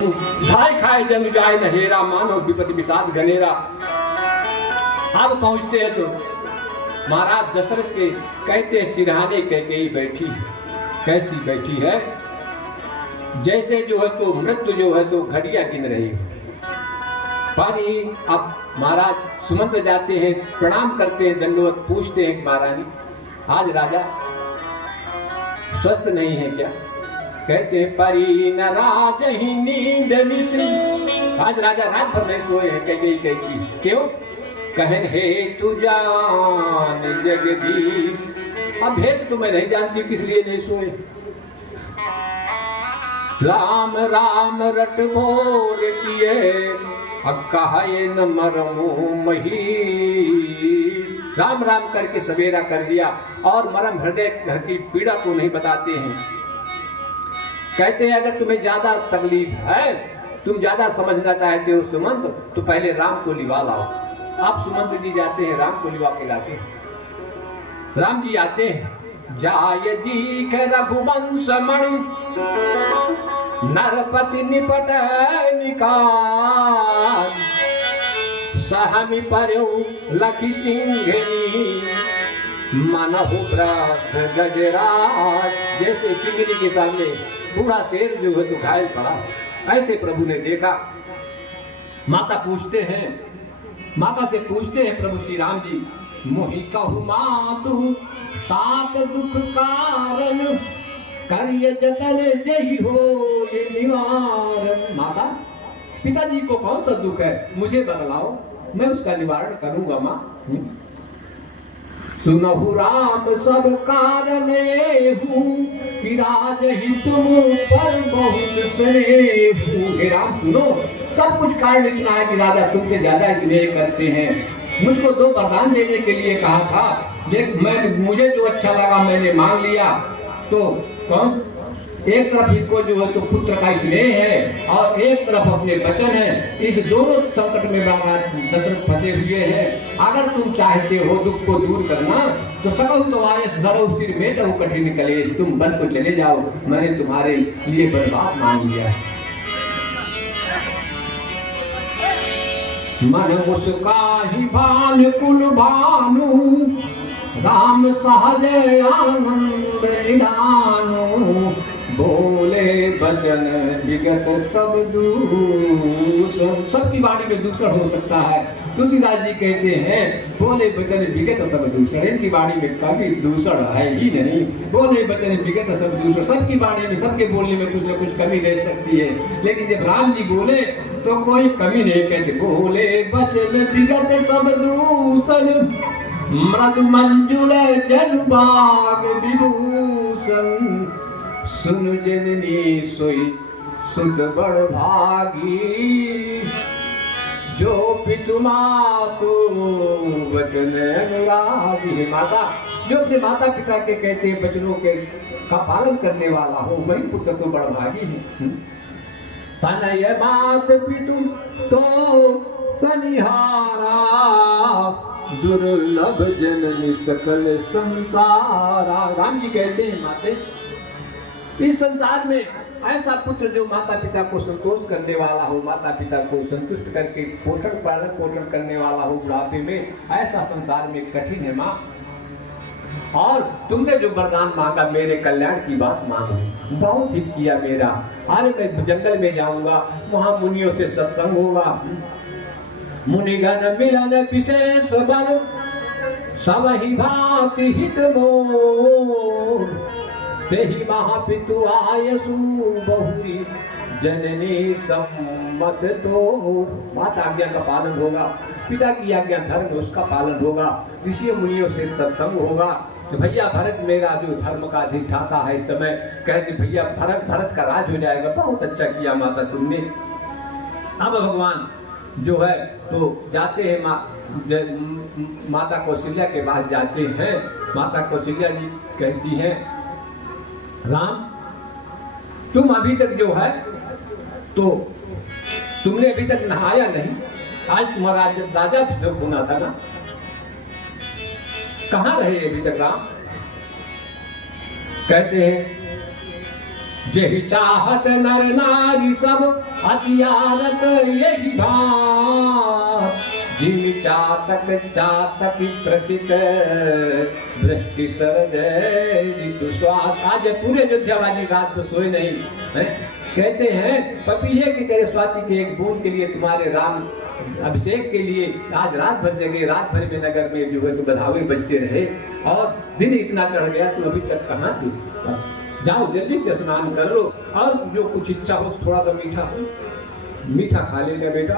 धाय खाए जन जाए नहेरा, मानो विपति विषाद घनेरा। अब पहुंचते हैं तो महाराज दशरथ के कहते सिरहाने कैकेयी बैठी, कैसी बैठी है जैसे जो है तो मृत्यु जो है तो घड़ियां गिन रही है। पानी अब महाराज सुमंत्र जाते हैं, प्रणाम करते हैं, दंडवत पूछते हैं महारानी आज राजा स्वस्थ नहीं है क्या? कहते परी न राज ही नींद मिश्र, आज राजा रात भर नहीं सोए हैं। कैकेयी कहती क्यों? कहन हे तू जान जगदीश, अब भेद तो मैं नहीं जानती किस लिए नहीं सोए। राम राम रट बोल किए, अब कहे न मरमू मही। राम राम करके सवेरा कर दिया और मरम हृदय घर की पीड़ा को नहीं बताते हैं। कहते हैं अगर तुम्हें ज्यादा तकलीफ है, तुम ज्यादा समझना चाहते हो सुमंत, तो पहले राम को लिवा लाओ। आप सुमंत जी जाते हैं, राम को लिवा के लाते हैं। राम जी आते हैं, जाय दीख रघुवंश मणि, नरपति निपट निकाल, सहमि पर्यो लखि सिंघनी, मनहु ब्रह्म गजराज। जैसे सिंघनी के सामने बूढ़ा शेर जो है तो घायल पड़ा, ऐसे प्रभु ने देखा। माता पूछते हैं, माता से पूछते हैं प्रभु श्री राम जी, मोहि कहु मातु तात दुख कारण, करिय जतन जहि हो निवारण। माता पिताजी को कौन सा दुख है, मुझे बतलाओ, मैं उसका निवारण करूंगा। माँ सुनहु राम सब कारण हूँ, विराज ही तुम पर बहुत स्नेह। हे राम सुनो, सब कुछ कारण इतना है कि राजा तुमसे ज्यादा स्नेह करते हैं। मुझको 2 वरदान देने के लिए कहा था, मुझे जो अच्छा लगा मैंने मांग लिया। तो कौन? एक तरफ इनको जो है तो पुत्र का स्नेह है और एक तरफ अपने वचन है। इस दोनों संकट में दशरथ फंसे हुए हैं। अगर तुम चाहते हो दुख को दूर करना तो सकल तो आयस धरो सिर में तो कठिन कलेश, तुम वन को चले जाओ, मैंने तुम्हारे लिए बर्बाद मांग लिया। मन मुस्काहि भान कुल भानु, राम सहज आनंद निधानु, बोले बचन विगत सब दूषण। सबकी वाणी में दूषण हो सकता है। तुलसीदास जी कहते हैं बोले बचन विगत सब दूषण, इनकी वाणी में कभी दूषण है ही नहीं। बोले बचन विगत सब दूषण, सबकी वाणी में, सबके बोलने में कुछ न कुछ कमी रह सकती है, लेकिन जब राम जी बोले तो कोई कमी नहीं कहते। बोले बचन विगत सब दूषण, मृग मंजुल जन बाग विभूषण, सुन जननी सोई सुत बड़ भागी, जो पितु मातु वचन अनुरागी। माता जो अपने माता पिता के कहते हैं वचनों के का पालन करने वाला हो, वही पुत्र तो बड़ भागी है। तनय मात पितु तो सनिहारा, दुर्लभ जननी सकल संसारा। राम जी कहते हैं माते, इस संसार में ऐसा पुत्र जो माता पिता को संतोष करने वाला हो, माता पिता को संतुष्ट करके पोषण पालन पोषण करने वाला हो बुढ़ापे में, ऐसा संसार में कठिन है माँ। और तुमने जो वरदान मांगा मेरे कल्याण की बात मांगी, बहुत हित किया मेरा। अरे मैं जंगल में जाऊंगा, वहां मुनियों से सत्संग होगा, मुनिगण मिलन विशेष वर, सब ही भांति हित मोर, तेहि महापितु आयसु बहुरी, जननी सम्मत तो। माता आज्ञा का पालन होगा, पिता की आज्ञा धर्म उसका पालन होगा, ऋषियों मुनियों से सत्संग होगा। तो भैया भरत मेरा जो धर्म का अधिष्ठाता है, इस समय कहते भैया भरत का राज हो जाएगा। बहुत अच्छा किया माता तुमने। अब भगवान जो है तो जाते हैं माता कौशल्या के पास जाते हैं। माता कौशल्या जी कहती हैं, राम तुम अभी तक जो है तो तुमने अभी तक नहाया नहीं, आज तुम्हारा राजा अभिषेक होना था ना, कहाँ रहे अभी तक राम? कहते हैं जही चाहत नर नारी सब हथियारत यही भात, जिन चातक चातक प्रसिद्ध दृष्टि सरदय ऋतु स्वाद। आज पूरे अयोध्यावासी रात को सोए नहीं है। कहते हैं पपीहे की तेरे स्वाति के एक बूंद के लिए तुम्हारे राम अभिषेक के लिए आज रात भर जगे, रात भर में नगर में जो है तो बधावे बजते रहे और दिन इतना चढ़ गया, तू अभी तक कहाँ थी? जाओ जल्दी से स्नान कर लो और जो कुछ इच्छा हो थोड़ा सा मीठा मीठा खा लेगा बेटा।